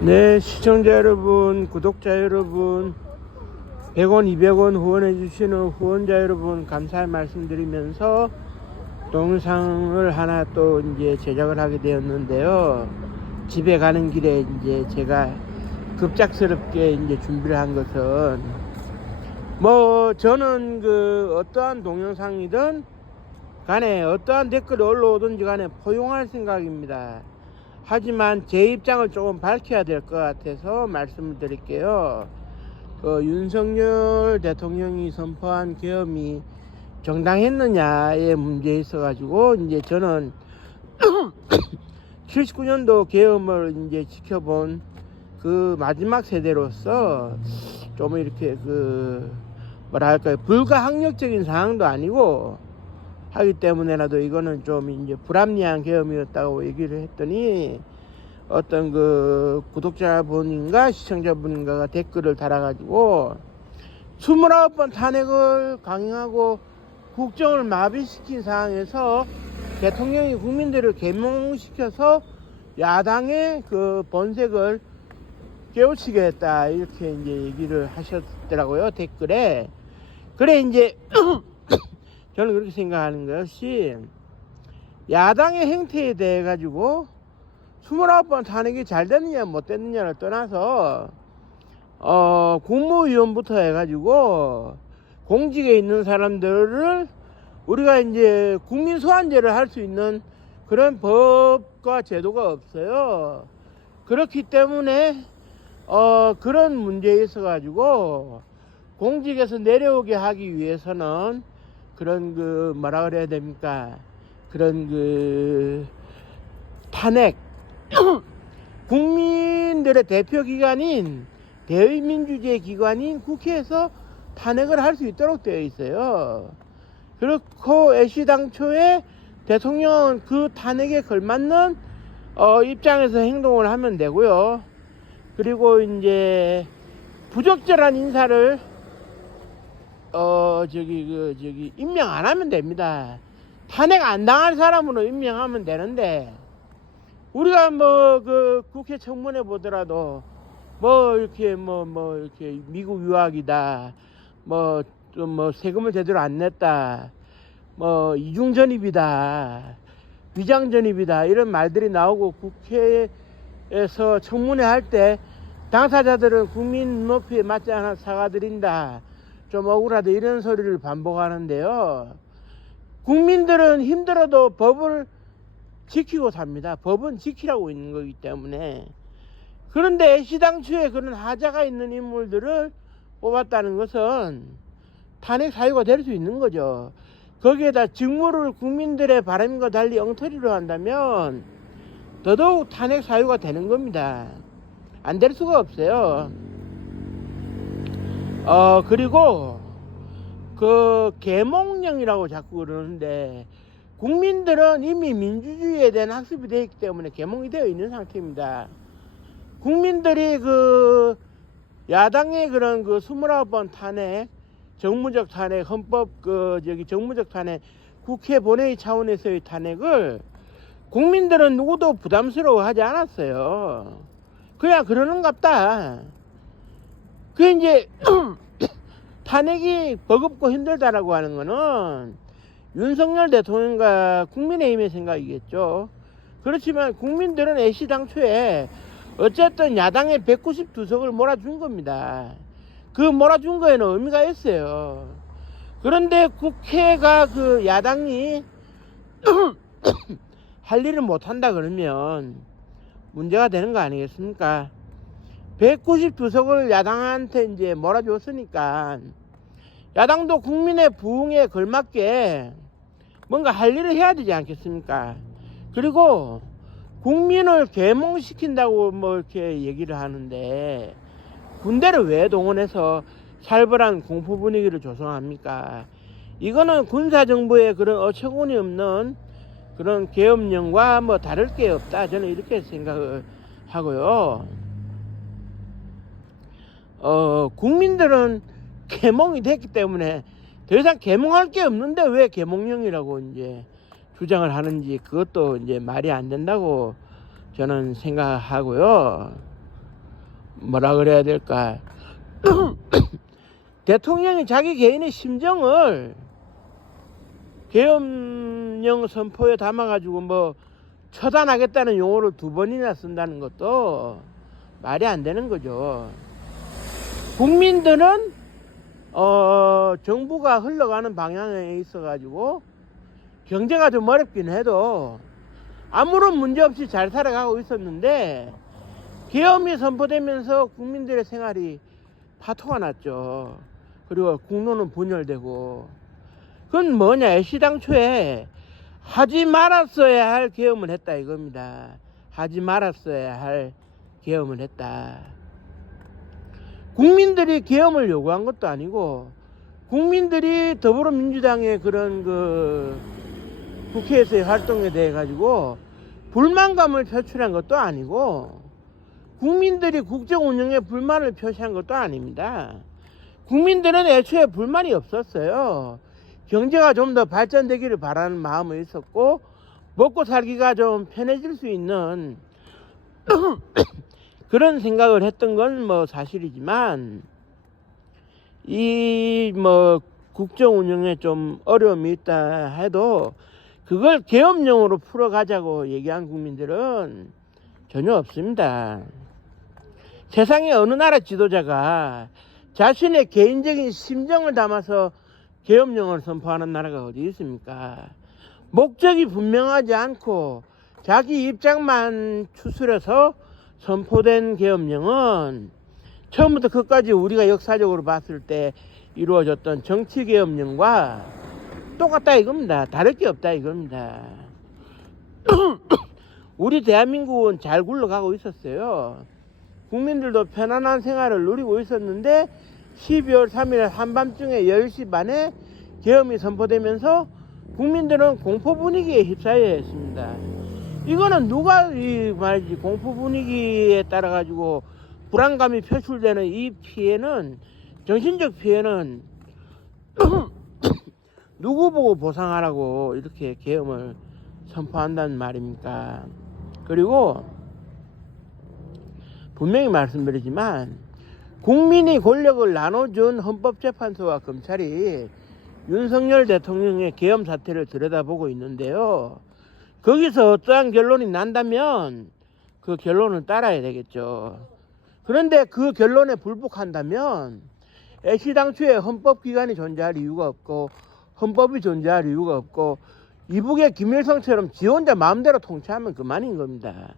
네, 시청자 여러분, 구독자 여러분, 100원, 200원 후원해 주시는 후원자 여러분 감사의 말씀드리면서 동영상을 하나 또 이제 제작을 하게 되었는데요. 집에 가는 길에 이제 제가 급작스럽게 이제 준비를 한 것은 저는 어떠한 동영상이든 간에 어떠한 댓글이 올라오든지 간에 포용할 생각입니다. 하지만 제 입장을 조금 밝혀야 될 것 같아서 말씀을 드릴게요. 윤석열 대통령이 선포한 계엄이 정당했느냐의 문제에 있어 가지고 이제 저는 79년도 계엄을 이제 지켜본 그 마지막 세대로서 좀 이렇게 뭐랄까요, 불가항력적인 상황도 아니고 하기 때문에라도 이거는 좀 이제 불합리한 계엄이었다고 얘기를 했더니 어떤 구독자분인가 시청자분인가가 댓글을 달아가지고 29번 탄핵을 강행하고 국정을 마비시킨 상황에서 대통령이 국민들을 계몽시켜서 야당의 번색을 깨우치게 했다, 이렇게 이제 얘기를 하셨더라고요, 댓글에. 그래 이제 저는 그렇게 생각하는 것이, 야당의 행태에 대해 가지고 29번 탄핵이 잘 됐느냐 못 됐느냐를 떠나서 국무위원부터 해가지고 공직에 있는 사람들을 우리가 이제 국민 소환제를 할 수 있는 그런 법과 제도가 없어요. 그렇기 때문에 그런 문제에 있어 가지고 공직에서 내려오게 하기 위해서는 그런 뭐라 그래야 됩니까? 그런 탄핵 국민들의 대표 기관인 대의민주주의 기관인 국회에서 탄핵을 할 수 있도록 되어 있어요. 그렇고 애시당초에 대통령은 그 탄핵에 걸맞는 입장에서 행동을 하면 되고요. 그리고 이제 부적절한 인사를 임명 안 하면 됩니다. 탄핵 안 당할 사람으로 임명하면 되는데, 우리가 국회 청문회 보더라도 이렇게 미국 유학이다, 세금을 제대로 안 냈다, 이중전입이다, 위장전입이다, 이런 말들이 나오고 국회에서 청문회 할 때 당사자들은 국민 눈높이에 맞지 않아 사과드린다, 좀 억울하다, 이런 소리를 반복하는데요. 국민들은 힘들어도 법을 지키고 삽니다. 법은 지키라고 있는 거기 때문에. 그런데 애시당초에 그런 하자가 있는 인물들을 뽑았다는 것은 탄핵 사유가 될 수 있는 거죠. 거기에다 직무를 국민들의 바람과 달리 엉터리로 한다면 더더욱 탄핵 사유가 되는 겁니다. 안 될 수가 없어요. 그리고 계몽령이라고 자꾸 그러는데, 국민들은 이미 민주주의에 대한 학습이 되어 있기 때문에 계몽이 되어 있는 상태입니다. 국민들이 야당의 그런 29번 탄핵, 정무적 탄핵, 헌법 정무적 탄핵, 국회 본회의 차원에서의 탄핵을 국민들은 누구도 부담스러워하지 않았어요. 그냥 그러는갑다. 그 이제 탄핵이 버겁고 힘들다라고 하는 거는 윤석열 대통령과 국민의힘의 생각이겠죠. 그렇지만 국민들은 애시당초에 어쨌든 야당의 192석을 몰아준 겁니다. 그 몰아준 거에는 의미가 있어요. 그런데 국회가 야당이 할 일을 못한다 그러면 문제가 되는 거 아니겠습니까? 192석을 야당한테 이제 몰아줬으니까 야당도 국민의 부흥에 걸맞게 뭔가 할 일을 해야 되지 않겠습니까? 그리고 국민을 계몽시킨다고 이렇게 얘기를 하는데, 군대를 왜 동원해서 살벌한 공포 분위기를 조성합니까? 이거는 군사정부의 그런 어처구니 없는 그런 계엄령과 다를 게 없다, 저는 이렇게 생각을 하고요. 국민들은 계몽이 됐기 때문에 더 이상 계몽할 게 없는데 왜 계몽령이라고 이제 주장을 하는지, 그것도 이제 말이 안 된다고 저는 생각하고요. 뭐라 그래야 될까? 대통령이 자기 개인의 심정을 계엄령 선포에 담아가지고 뭐 처단하겠다는 용어를 2번이나 쓴다는 것도 말이 안 되는 거죠. 국민들은 정부가 흘러가는 방향에 있어가지고 경제가 좀 어렵긴 해도 아무런 문제 없이 잘 살아가고 있었는데 계엄이 선포되면서 국민들의 생활이 파토가 났죠. 그리고 국론은 분열되고 그건 뭐냐, 애시당초에 하지 말았어야 할 계엄을 했다 이겁니다. 하지 말았어야 할 계엄을 했다. 국민들이 계엄을 요구한 것도 아니고 국민들이 더불어민주당의 그런 국회에서의 활동에 대해 가지고 불만감을 표출한 것도 아니고 국민들이 국정 운영에 불만을 표시한 것도 아닙니다. 국민들은 애초에 불만이 없었어요. 경제가 좀 더 발전되기를 바라는 마음이 있었고 먹고 살기가 좀 편해질 수 있는 그런 생각을 했던 건 뭐 사실이지만 이 뭐 국정 운영에 좀 어려움이 있다 해도 그걸 계엄령으로 풀어가자고 얘기한 국민들은 전혀 없습니다. 세상에 어느 나라 지도자가 자신의 개인적인 심정을 담아서 계엄령을 선포하는 나라가 어디 있습니까? 목적이 분명하지 않고 자기 입장만 추스려서 선포된 계엄령은 처음부터 끝까지 우리가 역사적으로 봤을 때 이루어졌던 정치계엄령과 똑같다 이겁니다. 다를 게 없다 이겁니다. 우리 대한민국은 잘 굴러가고 있었어요. 국민들도 편안한 생활을 누리고 있었는데 12월 3일 한밤중에 10시 반에 계엄이 선포되면서 국민들은 공포 분위기에 휩싸여 있습니다. 이거는 누가 말이지 공포 분위기에 따라 가지고 불안감이 표출되는 이 피해는, 정신적 피해는 누구 보고 보상하라고 이렇게 계엄을 선포한다는 말입니까? 그리고 분명히 말씀드리지만 국민이 권력을 나눠준 헌법재판소와 검찰이 윤석열 대통령의 계엄 사태를 들여다보고 있는데요. 거기서 어떠한 결론이 난다면 그 결론을 따라야 되겠죠. 그런데 그 결론에 불복한다면 애시당초에 헌법기관이 존재할 이유가 없고 헌법이 존재할 이유가 없고 이북의 김일성처럼 지 혼자 마음대로 통치하면 그만인 겁니다.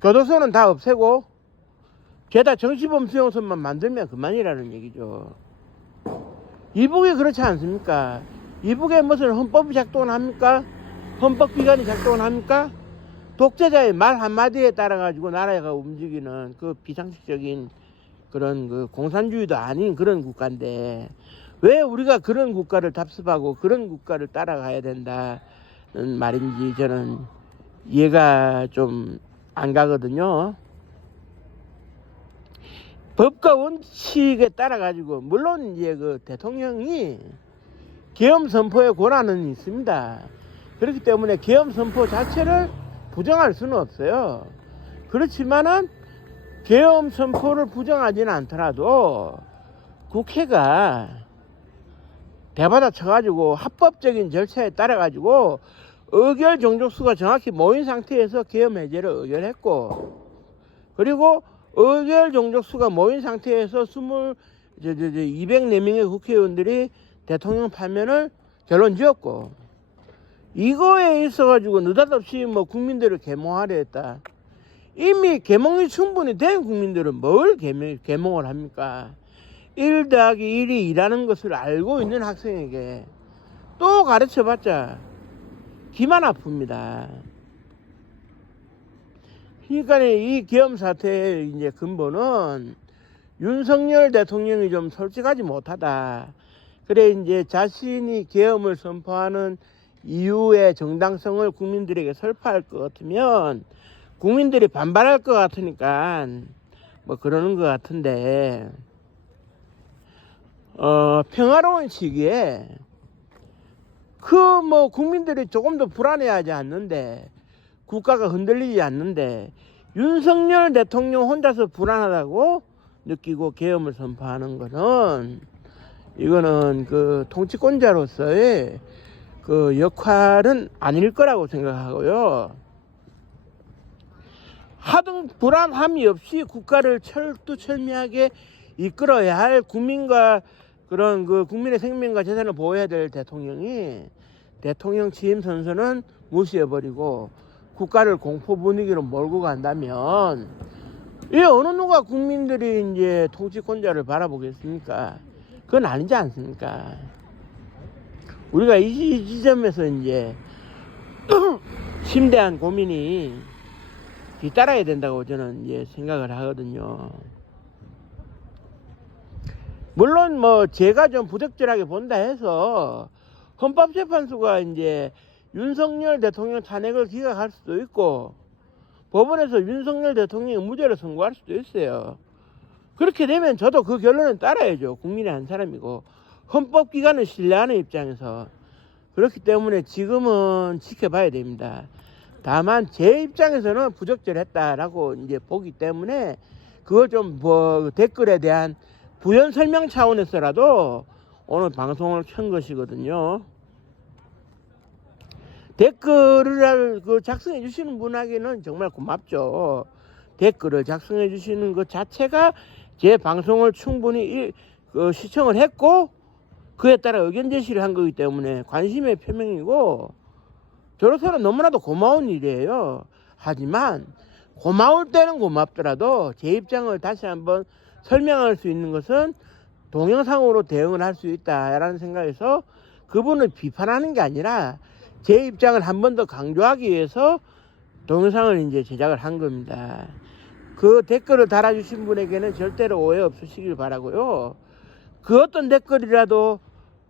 교도소는 다 없애고 죄다 정치범 수용소만 만들면 그만이라는 얘기죠. 이북이 그렇지 않습니까? 이북에 무슨 헌법이 작동을 합니까? 헌법기관이 작동을 합니까? 독재자의 말 한마디에 따라 가지고 나라가 움직이는 그 비상식적인 그런 그 공산주의도 아닌 그런 국가인데 왜 우리가 그런 국가를 답습하고 그런 국가를 따라가야 된다는 말인지 저는 이해가 좀 안 가거든요. 법과 원칙에 따라 가지고 물론 이제 그 대통령이 계엄 선포의 권한은 있습니다. 그렇기 때문에 계엄 선포 자체를 부정할 수는 없어요. 그렇지만은 계엄 선포를 부정하지는 않더라도 국회가 대받아 쳐가지고 합법적인 절차에 따라 가지고 의결 종족수가 정확히 모인 상태에서 계엄 해제를 의결했고, 그리고 의결 종족수가 모인 상태에서 204명의 국회의원들이 대통령 파면을 결론 지었고, 이거에 있어가지고 느닷없이 뭐 국민들을 계몽하려 했다. 이미 계몽이 충분히 된 국민들은 뭘 계몽을 합니까? 1 더하기 1이 2라는 것을 알고 있는 학생에게 또 가르쳐봤자 기만 아픕니다. 그러니까 이 계엄 사태의 이제 근본은 윤석열 대통령이 좀 솔직하지 못하다. 그래 이제 자신이 계엄을 선포하는 이유의 정당성을 국민들에게 설파할 것 같으면 국민들이 반발할 것 같으니까 뭐 그러는 것 같은데, 평화로운 시기에 뭐 국민들이 조금 더 불안해하지 않는데, 국가가 흔들리지 않는데 윤석열 대통령 혼자서 불안하다고 느끼고 계엄을 선포하는 거는 이거는 그 통치권자로서의 그 역할은 아닐 거라고 생각하고요. 하등 불안함이 없이 국가를 철두철미하게 이끌어야 할 국민과 그런 그 국민의 생명과 재산을 보호해야 될 대통령이 대통령 취임 선서는 무시해버리고 국가를 공포 분위기로 몰고 간다면 이 어느 누가 국민들이 이제 통치권자를 바라보겠습니까? 그건 아니지 않습니까? 우리가 이 지점에서 이제 심대한 고민이 뒤따라야 된다고 저는 이제 생각을 하거든요. 물론 뭐 제가 좀 부적절하게 본다 해서 헌법재판소가 이제 윤석열 대통령 탄핵을 기각할 수도 있고 법원에서 윤석열 대통령이 무죄를 선고할 수도 있어요. 그렇게 되면 저도 그 결론은 따라야죠. 국민의 한 사람이고 헌법기관을 신뢰하는 입장에서. 그렇기 때문에 지금은 지켜봐야 됩니다. 다만 제 입장에서는 부적절했다라고 이제 보기 때문에 그걸 좀 뭐 댓글에 대한 부연 설명 차원에서라도 오늘 방송을 켠 것이거든요. 댓글을 그 작성해 주시는 분에게는 정말 고맙죠. 댓글을 작성해 주시는 것 자체가 제 방송을 충분히 시청을 했고 그에 따라 의견 제시를 한 거기 때문에 관심의 표명이고 저로서는 너무나도 고마운 일이에요. 하지만 고마울 때는 고맙더라도 제 입장을 다시 한번 설명할 수 있는 것은 동영상으로 대응을 할 수 있다라는 생각에서 그분을 비판하는 게 아니라 제 입장을 한 번 더 강조하기 위해서 동영상을 이제 제작을 한 겁니다. 그 댓글을 달아주신 분에게는 절대로 오해 없으시길 바라고요. 그 어떤 댓글이라도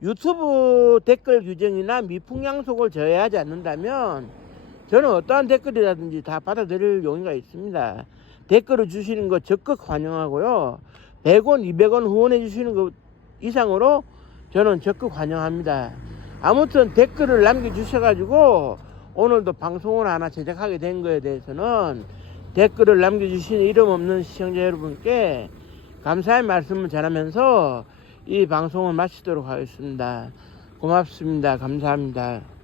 유튜브 댓글 규정이나 미풍양속을 저해하지 않는다면 저는 어떠한 댓글이라든지 다 받아들일 용의가 있습니다. 댓글을 주시는 거 적극 환영하고요. 100원, 200원 후원해 주시는 것 이상으로 저는 적극 환영합니다. 아무튼 댓글을 남겨주셔가지고 오늘도 방송을 하나 제작하게 된 거에 대해서는 댓글을 남겨주신 이름 없는 시청자 여러분께 감사의 말씀을 전하면서 이 방송을 마치도록 하겠습니다. 고맙습니다. 감사합니다.